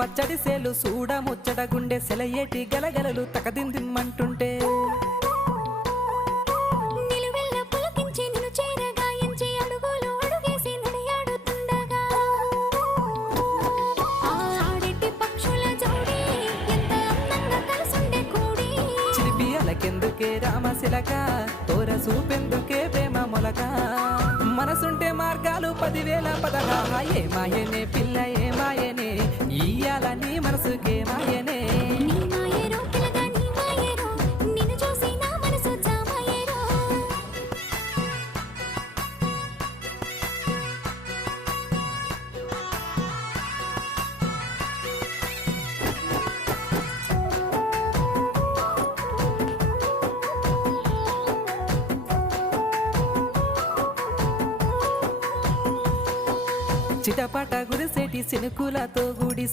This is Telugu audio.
పచ్చడి సేలు సూడ ముచ్చట గుండె సెలయేటి గలగలలు తకదిందిమ్మంటుంటే నిలువెల్ల పులకించి నిన్ను చేరగాయించి అడుగులు అడుగేసి నడియాడుతుండగా ఆడెట్టి పక్షుల జోడి ఎంత అందంగా కలిసుండే కూడి చిలిపియలకెందుకే రామశిలక తోర సూపెందుకే ప్రేమ మొలక మనసుంటే మార్గాలు 10,000 పదగా ఏ మాయనే పిల్ల ఏ మాయనే ఇయ్యాల నీ మనసుకే మాయనే నీ మాయేరో పిల్లగా నీ మాయేరో నిన్ను చూసి నా మనసు జామాయేరో చిటపట గురిసేటి సినుకులతో గుడి